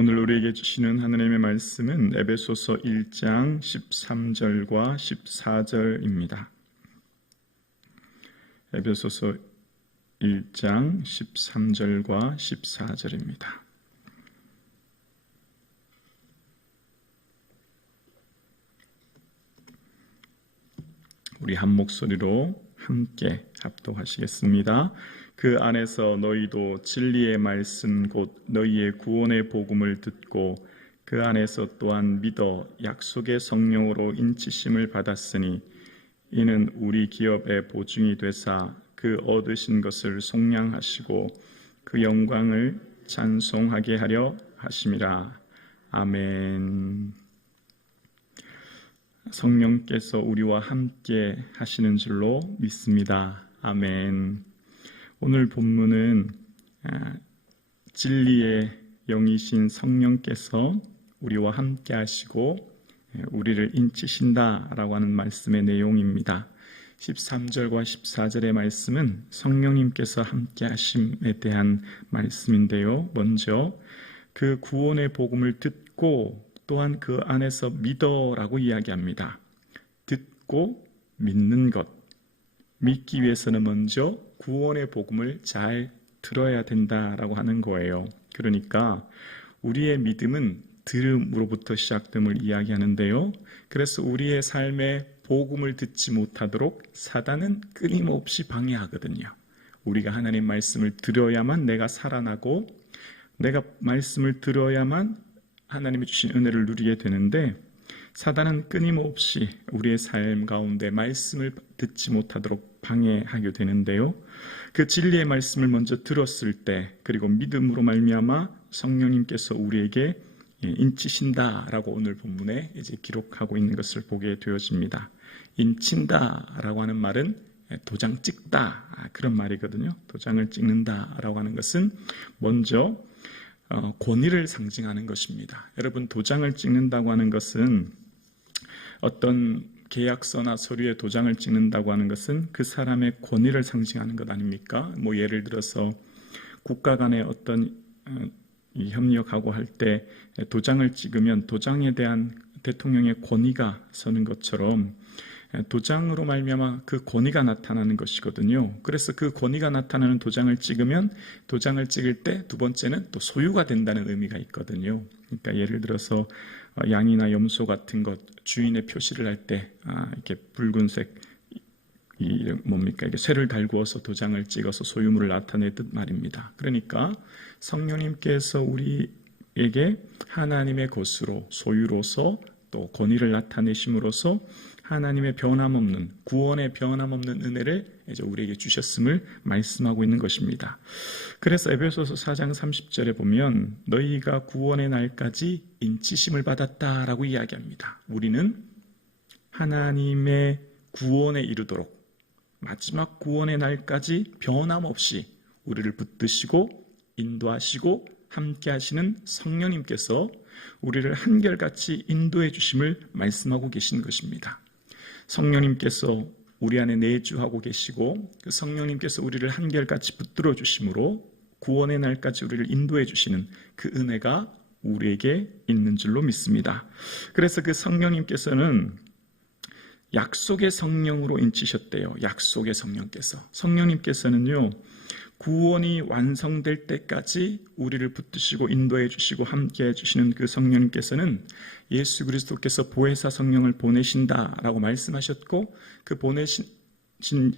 오늘 우리에게 주시는 하나님의 말씀은 에베소서 1장 13절과 14절입니다. 에베소서 1장 13절과 14절입니다. 우리 한 목소리로 함께 합독하시겠습니다. 그 안에서 너희도 진리의 말씀 곧 너희의 구원의 복음을 듣고 그 안에서 또한 믿어 약속의 성령으로 인치심을 받았으니 이는 우리 기업의 보증이 되사 그 얻으신 것을 속량하시고 그 영광을 찬송하게 하려 하심이라. 아멘. 성령께서 우리와 함께 하시는 줄로 믿습니다. 아멘. 오늘 본문은 진리의 영이신 성령께서 우리와 함께 하시고 우리를 인치신다라고 하는 말씀의 내용입니다. 13절과 14절의 말씀은 성령님께서 함께 하심에 대한 말씀인데요. 먼저 그 구원의 복음을 듣고 또한 그 안에서 믿어라고 이야기합니다. 듣고 믿는 것. 믿기 위해서는 먼저 구원의 복음을 잘 들어야 된다라고 하는 거예요. 그러니까 우리의 믿음은 들음으로부터 시작됨을 이야기하는데요. 그래서 우리의 삶에 복음을 듣지 못하도록 사단은 끊임없이 방해하거든요. 우리가 하나님 말씀을 들어야만 내가 살아나고 내가 말씀을 들어야만 하나님이 주신 은혜를 누리게 되는데 사단은 끊임없이 우리의 삶 가운데 말씀을 듣지 못하도록 방해하게 되는데요. 그 진리의 말씀을 먼저 들었을 때 그리고 믿음으로 말미암아 성령님께서 우리에게 인치신다라고 오늘 본문에 이제 기록하고 있는 것을 보게 되어집니다. 인친다라고 하는 말은 도장 찍다 그런 말이거든요. 도장을 찍는다라고 하는 것은 먼저 권위를 상징하는 것입니다. 여러분, 도장을 찍는다고 하는 것은 어떤 계약서나 서류에 도장을 찍는다고 하는 것은 그 사람의 권위를 상징하는 것 아닙니까? 예를 들어서 국가 간에 어떤 협력하고 할 때 도장을 찍으면 도장에 대한 대통령의 권위가 서는 것처럼 도장으로 말미암아 그 권위가 나타나는 것이거든요. 그래서 그 권위가 나타나는 도장을 찍으면 도장을 찍을 때 두 번째는 또 소유가 된다는 의미가 있거든요. 그러니까 예를 들어서 양이나 염소 같은 것 주인의 표시를 할 때 이렇게 붉은색 이게 쇠를 달구어서 도장을 찍어서 소유물을 나타내듯 말입니다. 그러니까 성령님께서 우리에게 하나님의 것으로 소유로서 또 권위를 나타내심으로써 하나님의 변함없는 구원의 변함없는 은혜를 이제 우리에게 주셨음을 말씀하고 있는 것입니다. 그래서 에베소서 4장 30절에 보면 너희가 구원의 날까지 인치심을 받았다라고 이야기합니다. 우리는 하나님의 구원에 이르도록 마지막 구원의 날까지 변함없이 우리를 붙드시고 인도하시고 함께 하시는 성령님께서 우리를 한결같이 인도해 주심을 말씀하고 계신 것입니다. 성령님께서 우리 안에 내주하고 계시고 그 성령님께서 우리를 한결같이 붙들어 주심으로 구원의 날까지 우리를 인도해 주시는 그 은혜가 우리에게 있는 줄로 믿습니다. 그래서 그 성령님께서는 약속의 성령으로 인치셨대요. 약속의 성령께서. 성령님께서는요, 구원이 완성될 때까지 우리를 붙드시고 인도해 주시고 함께 해주시는 그 성령님께서는 예수 그리스도께서 보혜사 성령을 보내신다라고 말씀하셨고 그 보내신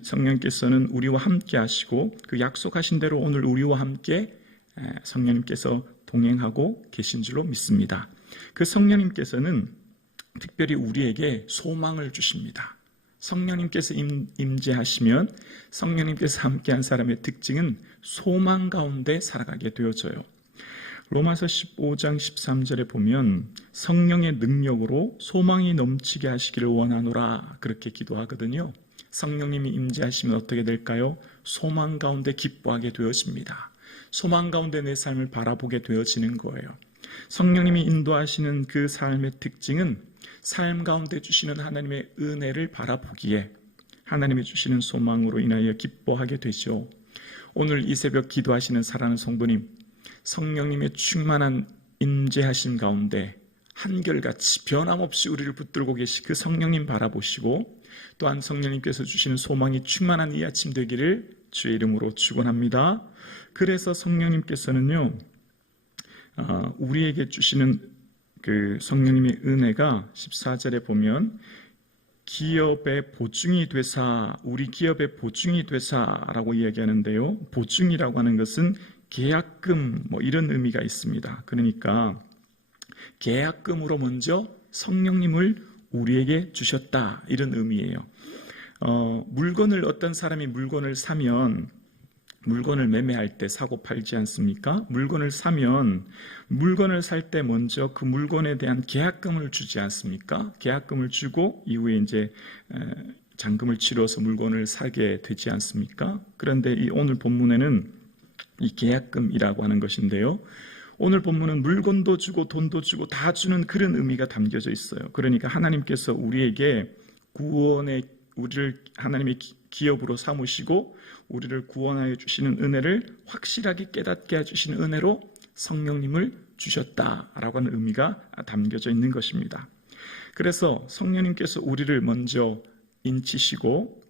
성령님께서는 우리와 함께 하시고 그 약속하신 대로 오늘 우리와 함께 성령님께서 동행하고 계신 줄로 믿습니다. 그 성령님께서는 특별히 우리에게 소망을 주십니다. 성령님께서 임재하시면 성령님께서 함께한 사람의 특징은 소망 가운데 살아가게 되어져요. 로마서 15장 13절에 보면 성령의 능력으로 소망이 넘치게 하시기를 원하노라 그렇게 기도하거든요. 성령님이 임재하시면 어떻게 될까요? 소망 가운데 기뻐하게 되어집니다. 소망 가운데 내 삶을 바라보게 되어지는 거예요. 성령님이 인도하시는 그 삶의 특징은 삶 가운데 주시는 하나님의 은혜를 바라보기에 하나님이 주시는 소망으로 인하여 기뻐하게 되죠. 오늘 이 새벽 기도하시는 사랑하는 성도님, 성령님의 충만한 임재하신 가운데 한결같이 변함없이 우리를 붙들고 계시 그 성령님 바라보시고 또한 성령님께서 주시는 소망이 충만한 이 아침 되기를 주의 이름으로 축원합니다. 그래서 성령님께서는요, 우리에게 주시는 그 성령님의 은혜가 14절에 보면 기업의 보증이 되사, 우리 기업의 보증이 되사라고 이야기하는데요. 보증이라고 하는 것은 계약금 이런 의미가 있습니다. 그러니까 계약금으로 먼저 성령님을 우리에게 주셨다 이런 의미예요. 물건을 어떤 사람이 물건을 사면 물건을 매매할 때 사고 팔지 않습니까? 물건을 사면 물건을 살 때 먼저 그 물건에 대한 계약금을 주지 않습니까? 계약금을 주고 이후에 이제 잔금을 치러서 물건을 사게 되지 않습니까? 그런데 이 오늘 본문에는 이 계약금이라고 하는 것인데요. 오늘 본문은 물건도 주고 돈도 주고 다 주는 그런 의미가 담겨져 있어요. 그러니까 하나님께서 우리에게 우리를 하나님의 기업으로 삼으시고 우리를 구원하여 주시는 은혜를 확실하게 깨닫게 해주시는 은혜로 성령님을 주셨다라고 하는 의미가 담겨져 있는 것입니다. 그래서 성령님께서 우리를 먼저 인치시고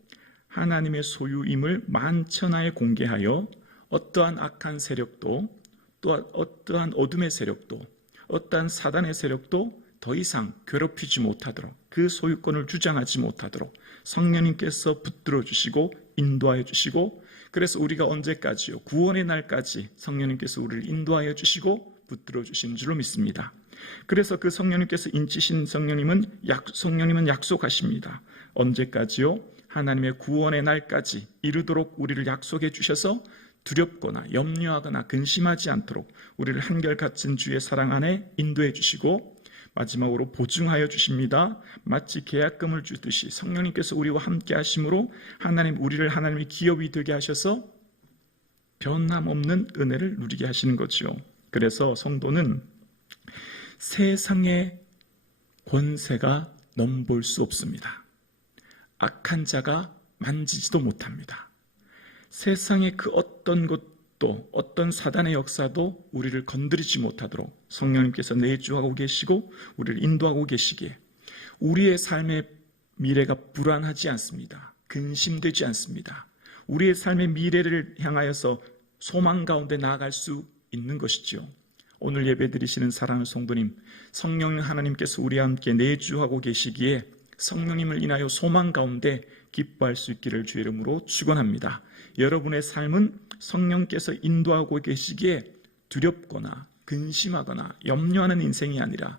하나님의 소유임을 만천하에 공개하여 어떠한 악한 세력도 또 어떠한 어둠의 세력도 어떠한 사단의 세력도 더 이상 괴롭히지 못하도록 그 소유권을 주장하지 못하도록 성령님께서 붙들어 주시고 인도하여 주시고 그래서 우리가 언제까지요? 구원의 날까지 성령님께서 우리를 인도하여 주시고 붙들어 주신 줄로 믿습니다. 그래서 그 성령님께서 인치신 성령님은 약속하십니다. 언제까지요? 하나님의 구원의 날까지 이르도록 우리를 약속해 주셔서 두렵거나 염려하거나 근심하지 않도록 우리를 한결같은 주의 사랑 안에 인도해 주시고 마지막으로 보증하여 주십니다. 마치 계약금을 주듯이 성령님께서 우리와 함께 하심으로 우리를 하나님의 기업이 되게 하셔서 변함없는 은혜를 누리게 하시는 거죠. 그래서 성도는 세상의 권세가 넘볼 수 없습니다. 악한 자가 만지지도 못합니다. 세상의 그 어떤 것도 어떤 사단의 역사도 우리를 건드리지 못하도록 성령님께서 내주하고 계시고 우리를 인도하고 계시기에 우리의 삶의 미래가 불안하지 않습니다. 근심되지 않습니다. 우리의 삶의 미래를 향하여서 소망 가운데 나아갈 수 있는 것이죠. 오늘 예배드리시는 사랑하는 성도님, 성령 하나님께서 우리와 함께 내주하고 계시기에 성령님을 인하여 소망 가운데 기뻐할 수 있기를 주의 이름으로 축원합니다. 여러분의 삶은 성령께서 인도하고 계시기에 두렵거나 근심하거나 염려하는 인생이 아니라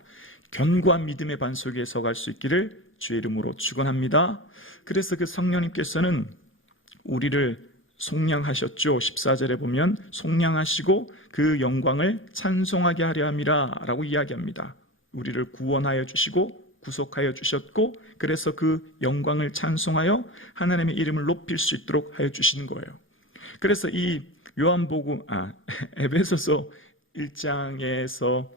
견고한 믿음의 반석에 서갈 수 있기를 주의 이름으로 축원합니다. 그래서 그 성령님께서는 우리를 속량하셨죠. 14절에 보면 속량하시고 그 영광을 찬송하게 하려 함이라 라고 이야기합니다. 우리를 구원하여 주시고 구속하여 주셨고 그래서 그 영광을 찬송하여 하나님의 이름을 높일 수 있도록 하여 주시는 거예요. 그래서 이 에베소서 1장에서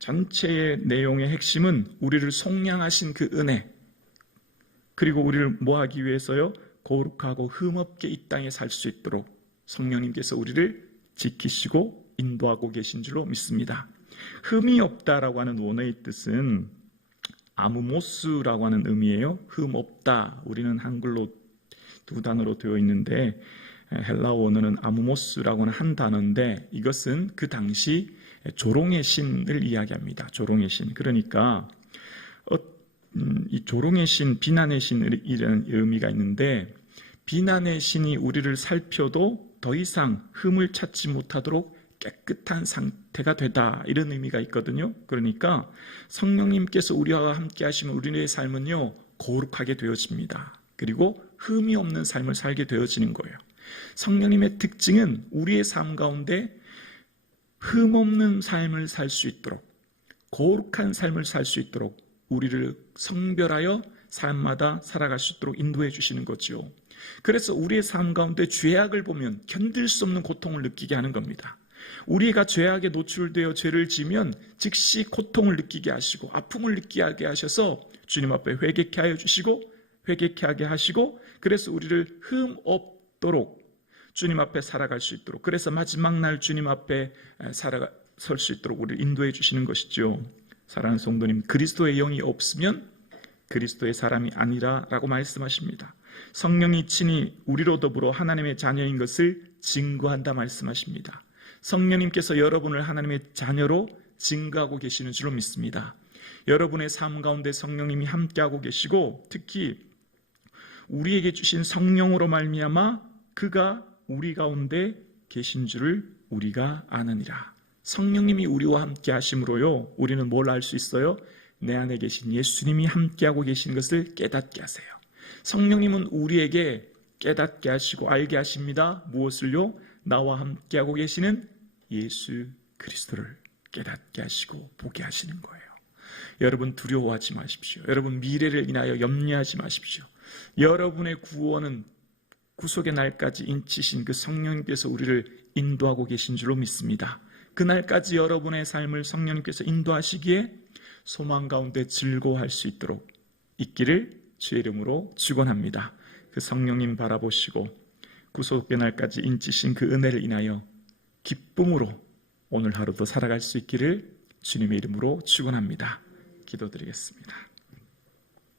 전체의 내용의 핵심은 우리를 속량하신 그 은혜 그리고 우리를 뭐하기 위해서요? 거룩하고 흠없게 이 땅에 살 수 있도록 성령님께서 우리를 지키시고 인도하고 계신 줄로 믿습니다. 흠이 없다라고 하는 원어의 뜻은 아무모스라고 하는 의미예요. 흠 없다. 우리는 한글로 두 단어로 되어 있는데 헬라어 원어는 아무모스라고 하는 한 단어인데 이것은 그 당시 조롱의 신을 이야기합니다. 조롱의 신. 그러니까 이 조롱의 신, 비난의 신이라는 의미가 있는데 비난의 신이 우리를 살펴도 더 이상 흠을 찾지 못하도록 깨끗한 상태가 되다 이런 의미가 있거든요. 그러니까 성령님께서 우리와 함께 하시면 우리의 삶은요 거룩하게 되어집니다. 그리고 흠이 없는 삶을 살게 되어지는 거예요. 성령님의 특징은 우리의 삶 가운데 흠 없는 삶을 살 수 있도록 거룩한 삶을 살 수 있도록 우리를 성별하여 삶마다 살아갈 수 있도록 인도해 주시는 거죠. 그래서 우리의 삶 가운데 죄악을 보면 견딜 수 없는 고통을 느끼게 하는 겁니다. 우리가 죄악에 노출되어 죄를 지면 즉시 고통을 느끼게 하시고 아픔을 느끼게 하셔서 주님 앞에 회개케 하여 주시고 회개케 하게 하시고 그래서 우리를 흠 없도록 주님 앞에 살아갈 수 있도록 그래서 마지막 날 주님 앞에 설 수 있도록 우리를 인도해 주시는 것이죠. 사랑하는 성도님, 그리스도의 영이 없으면 그리스도의 사람이 아니라라고 말씀하십니다. 성령이 친히 우리로 더불어 하나님의 자녀인 것을 증거한다 말씀하십니다. 성령님께서 여러분을 하나님의 자녀로 증거하고 계시는 줄로 믿습니다. 여러분의 삶 가운데 성령님이 함께하고 계시고, 특히 우리에게 주신 성령으로 말미암아 그가 우리 가운데 계신 줄을 우리가 아느니라. 성령님이 우리와 함께 하심으로요, 우리는 뭘 알 수 있어요? 내 안에 계신 예수님이 함께하고 계신 것을 깨닫게 하세요. 성령님은 우리에게 깨닫게 하시고 알게 하십니다. 무엇을요? 나와 함께하고 계시는 예수 그리스도를 깨닫게 하시고 보게 하시는 거예요. 여러분, 두려워하지 마십시오. 여러분, 미래를 인하여 염려하지 마십시오. 여러분의 구원은 구속의 날까지 인치신 그 성령님께서 우리를 인도하고 계신 줄로 믿습니다. 그날까지 여러분의 삶을 성령님께서 인도하시기에 소망 가운데 즐거워할 수 있도록 있기를 주의 이름으로 축원합니다. 그 성령님 바라보시고 구속의 날까지 인치신 그 은혜를 인하여 기쁨으로 오늘 하루도 살아갈 수 있기를 주님의 이름으로 축원합니다. 기도드리겠습니다.